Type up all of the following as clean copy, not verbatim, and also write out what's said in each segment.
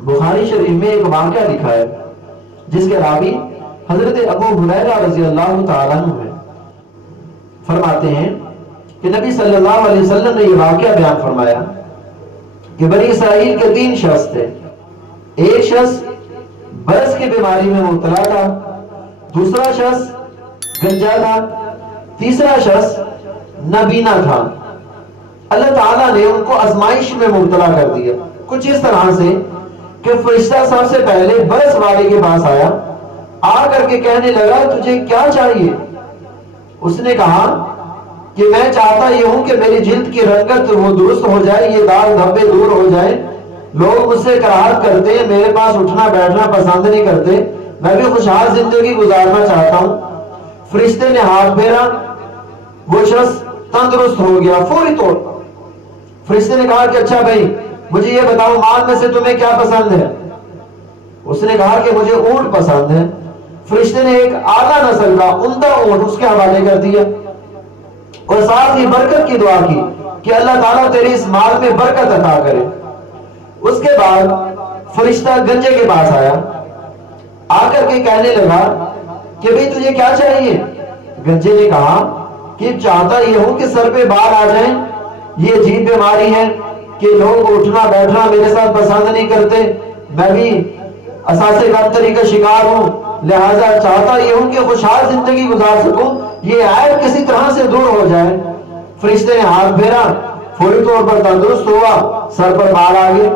بخاری شریف میں ایک واقعہ لکھا ہے جس کے راوی حضرت ابو ہریرہ رضی اللہ تعالیٰ عنہ ہے۔ فرماتے ہیں کہ نبی صلی اللہ علیہ وسلم نے یہ واقعہ بیان فرمایا کہ بنی اسرائیل کے 3 شخص تھے۔ ایک شخص برس کی بیماری میں مبتلا تھا، دوسرا شخص گنجا تھا، تیسرا شخص نابینا تھا۔ اللہ تعالیٰ نے ان کو آزمائش میں مبتلا کر دیا، کچھ اس طرح سے کہ فرشتہ سب سے پہلے برس والے کے پاس آیا، آ کر کے کہنے لگا تجھے کیا چاہیے؟ اس نے کہا کہ میں چاہتا یہ ہوں کہ میری جلد کی رنگت وہ درست ہو جائے، یہ داغ دھبے دور ہو جائے، لوگ مجھ سے کراہت کرتے ہیں، میرے پاس اٹھنا بیٹھنا پسند نہیں کرتے، میں بھی خوشحال زندگی گزارنا چاہتا ہوں۔ فرشتے نے ہاتھ پھیرا، وہ شخص تندرست ہو گیا فوری طور پر۔ فرشتے نے کہا کہ اچھا بھائی مجھے یہ بتاؤ مال میں سے تمہیں کیا پسند ہے؟ اس نے کہا کہ مجھے اونٹ پسند ہے۔ فرشتے نے ایک اعلیٰ نسل کا عمدہ اونٹ اس کے حوالے کر دیا اور ساتھ ہی برکت کی دعا کی کہ اللہ تعالیٰ تیرے اس مال میں برکت عطا کرے۔ اس کے بعد فرشتہ گنجے کے پاس آیا، آ کر کے کہنے لگا کہ بھئی تجھے کیا چاہیے؟ گنجے نے کہا کہ چاہتا یہ ہوں کہ سر پہ بال آ جائیں، یہ عجیب بیماری ہے کہ لوگ اٹھنا بیٹھنا میرے ساتھ پسند نہیں کرتے، میں بھی اساسے کمتری کا شکار ہوں، لہٰذا چاہتا یہ ہوں کہ خوشحال زندگی گزار سکوں، یہ عیب کسی طرح سے دور ہو جائے۔ فرشتے نے ہاتھ پھیرا، فوری طور پر تندرست ہوا، سر پر بال آ گئے۔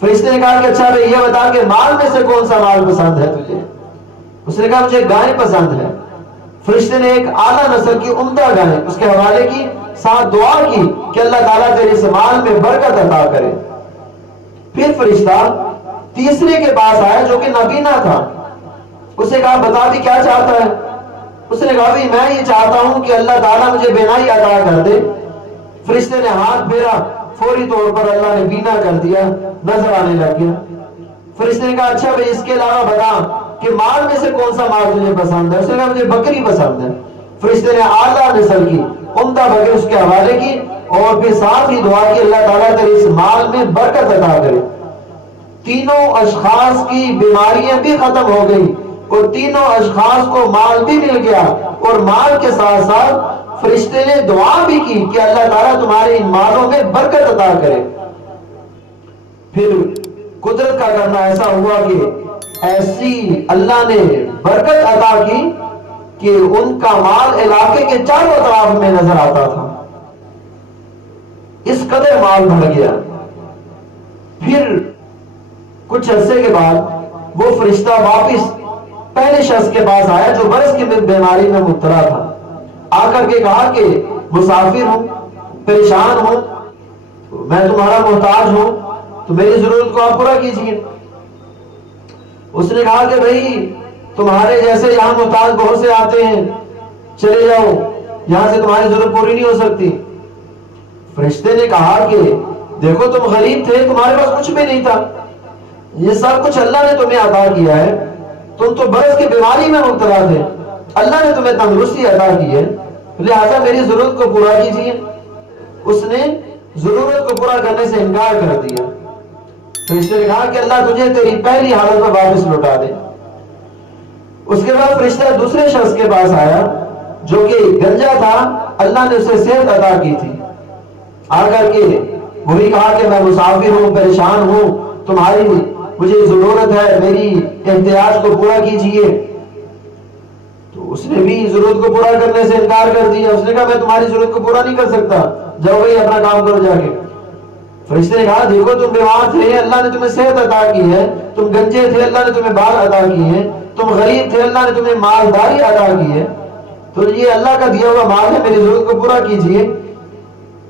فرشتے نے کہا کہ اچھا بھئی یہ بتا کہ مال میں سے کون سا مال پسند ہے تجھے؟ اس نے کہا مجھے گائے پسند ہے۔ فرشتے نے ایک اعلیٰ نسل کی عمدہ گائے اس کے حوالے کی، ساتھ دعا کی کہ اللہ تعالیٰ تیرے اس مال میں برکت عطا کرے۔ پھر فرشتہ تیسرے کے پاس آیا جو کہ نابینا تھا، اسے کہا بتا بھی کیا چاہتا ہے؟ اس نے کہا بھی میں یہ چاہتا ہوں کہ اللہ تعالیٰ مجھے بینائی عطا کر دے۔ فرشتے نے ہاتھ پھیرا، فوری طور پر اللہ نے بینا کر دیا، نظر آنے لگ گیا۔ فرشتے نے کہا اچھا بھئی اس کے علاوہ بتا کہ مال میں سے کون سا مال تجھے پسند ہے؟ اس نے کہا مجھے بکری پسند ہے۔ فرشتے نے اعلیٰ نسل کی عمدہ بکری اس کے حوالے کی اور پھر ساتھ ہی دعا کی اللہ تعالیٰ تیرے اس مال میں برکت عطا کرے۔ تینوں اشخاص کی بیماریاں بھی ختم ہو گئی اور تینوں اشخاص کو مال بھی مل گیا، اور مال کے ساتھ ساتھ فرشتے نے دعا بھی کی کہ اللہ تعالیٰ تمہارے ان مالوں میں برکت عطا کرے۔ پھر قدرت کا کرنا ایسا ہوا کہ ایسی اللہ نے برکت عطا کی کہ ان کا مال علاقے کے چاروں طرف میں نظر آتا تھا، اس قدر مال بڑھ گیا۔ پھر کچھ عرصے کے بعد وہ فرشتہ واپس پہلے شخص کے پاس آیا جو برس کی بیماری میں مبتلا تھا، آ کر کے کہا کہ مسافر ہوں، پریشان ہوں، میں تمہارا محتاج ہوں، تو میری ضرورت کو آپ پورا کیجیے۔ اس نے کہا کہ بھئی تمہارے جیسے یہاں محتاج بہت سے آتے ہیں، چلے جاؤ، یہاں سے تمہاری ضرورت پوری نہیں ہو سکتی۔ فرشتے نے کہا کہ دیکھو تم غریب تھے، تمہارے پاس کچھ بھی نہیں تھا، یہ سب کچھ اللہ نے تمہیں عطا کیا ہے، تم تو برس کی بیماری میں مبتلا تھے، اللہ نے تمہیں تندرستی عطا کی ہے، لہذا میری ضرورت کو پورا کیجیے۔ اس نے ضرورت کو پورا کرنے سے انکار کر دیا۔ فرشتے نے کہا کہ اللہ تجھے تیری پہلی حالت میں واپس لوٹا دے۔ اس کے بعد فرشتہ دوسرے شخص کے پاس آیا جو کہ گنجا تھا، اللہ نے اسے صحت عطا کی تھی، آ کر کے وہی کہا کہ میں مسافر ہوں، پریشان ہوں، تمہاری مجھے ضرورت ہے، میری احتیاج کو پورا کیجیے۔ تو اس نے بھی ضرورت کو پورا کرنے سے انکار کر دیا۔ اس نے کہا میں تمہاری ضرورت کو پورا نہیں کر سکتا، جاؤ بھائی اپنا کام کرو جا کے۔ فرشتے نے کہا دیکھو تم بیمار تھے، اللہ نے تمہیں صحت عطا کی ہے، تم گنجے تھے، اللہ نے تمہیں بال عطا کی ہیں، تم غریب تھے، اللہ نے تمہیں مالداری عطا کی ہے، تو یہ اللہ کا دیا ہوا مال ہے، میری ضرورت کو پورا کیجیے۔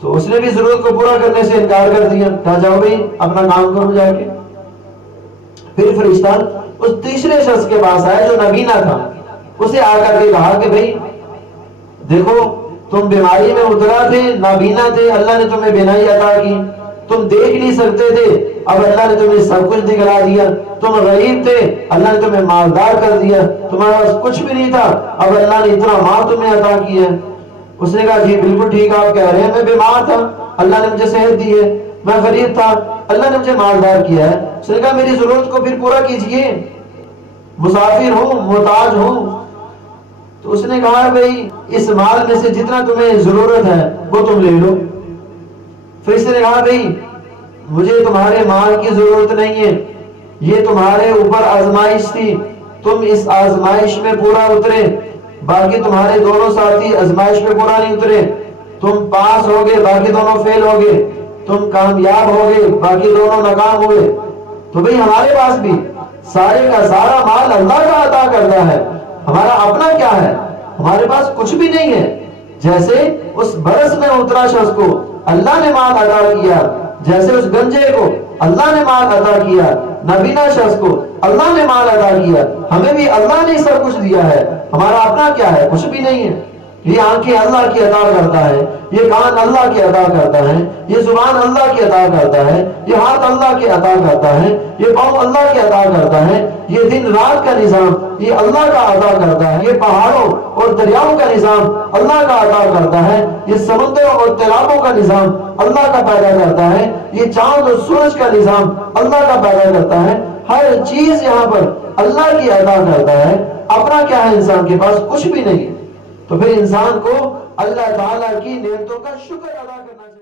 تو اس نے بھی ضرورت کو پورا کرنے سے انکار کر دیا، کہا جاؤ بھائی اپنا کام کرو جا کے۔ پھر فرشتہ اس تیسرے شخص کے پاس آیا جو نابینا تھا، اسے آ کر کے کہا کہ بھائی دیکھو تم بیماری میں مبتلا تھے، نابینا تھے، اللہ نے تمہیں بینائی عطا کی، تم دیکھ نہیں سکتے تھے، اب اللہ نے تمہیں سب کچھ دکھلا دیا، تم غریب تھے، اللہ نے تمہیں مالدار کر دیا، تمہارے پاس کچھ بھی نہیں تھا، اب اللہ نے اتنا مال تمہیں عطا کیا۔ اس نے کہا جی بالکل ٹھیک آپ کہہ رہے ہیں، میں بیمار تھا، اللہ نے مجھے صحت دی ہے، میں غریب تھا، اللہ نے مجھے مالدار کیا ہے. اس نے کہا میری ضرورت کو پھر پورا کیجئے، مسافر ہوں، محتاج ہوں. تو اس نے کہا بھئی اس مال میں سے جتنا تمہیں ضرورت ہے وہ تم لے لو. فرشتے نے کہا بھئی مجھے تمہارے مال کی ضرورت نہیں ہے، یہ تمہارے اوپر آزمائش تھی، تم اس آزمائش میں پورا اترے، باقی تمہارے دونوں ساتھی آزمائش میں پورا نہیں اترے. تم پاس ہو گئے، باقی دونوں فیل ہو گئے. تم کامیاب ہو گئے، باقی دونوں ناکام ہوئے. تو بھئی ہمارے پاس بھی سارے کا سارا مال اللہ کا عطا کرتا ہے، ہمارا اپنا کیا ہے؟ ہمارے پاس کچھ بھی نہیں ہے. جیسے اس برس میں اترا شخص کو اللہ نے مال عطا کیا، جیسے اس گنجے کو اللہ نے مال عطا کیا، نابینا شخص کو اللہ نے مال عطا کیا، ہمیں بھی اللہ نے سب کچھ دیا ہے. ہمارا اپنا کیا ہے؟ کچھ بھی نہیں ہے. یہ آنکھیں اللہ کی عطا کرتا ہے، یہ کان اللہ کی عطا کرتا ہے، یہ زبان اللہ کی عطا کرتا ہے، یہ ہاتھ اللہ کی عطا کرتا ہے، یہ پاؤں اللہ کی عطا کرتا ہے، یہ دن رات کا نظام یہ اللہ کا عطا کرتا ہے، یہ پہاڑوں اور دریاؤں کا نظام اللہ کا عطا کرتا ہے، یہ سمندروں اور تالابوں کا نظام اللہ کا پیدا کرتا ہے، یہ چاند اور سورج کا نظام اللہ کا پیدا کرتا ہے. ہر چیز یہاں پر اللہ کی عطا کرتا ہے. اپنا کیا ہے؟ انسان کے پاس کچھ بھی نہیں ہے. تو پھر انسان کو اللہ تعالیٰ کی نعمتوں کا شکر ادا کرنا چاہیے.